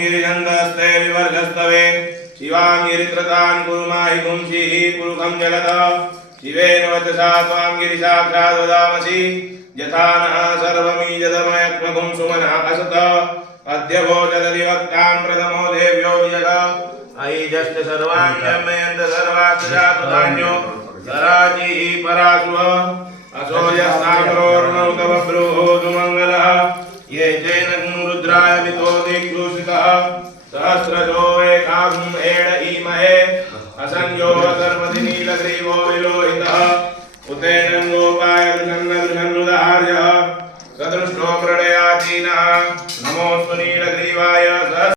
गिरिजन्दस्ते विवर्गस्तवे शिवां गिरित्रतान् कुर्माहि पुंसीः पुरुखं जगत शिवेन वचसा त्वां गिरिसाक्षात् वदामसि यथा नः सर्वमीजदमयक्मगुं सुमनः असत अद्य भोजदधिवक्तां प्रथमो देव्यो यः ऐजश्च सर्वाण्यमयन्त सर्वाश्च जातुधान्यो धराजिः पराशुः असो यस्ताम्रोर्णौतवब्रूहोतु मङ्गलः ये जैन रुद्राय मितो दिग्दूषितः सहस्रजो एकाहं एड ईमहे असंयो सर्वधि नीलग्रीवो विलोहितः उतेन गोपाय गृहन्नुदार्यः सदृष्टो मृडयाचीनः नमोऽस्तु नीलग्रीवाय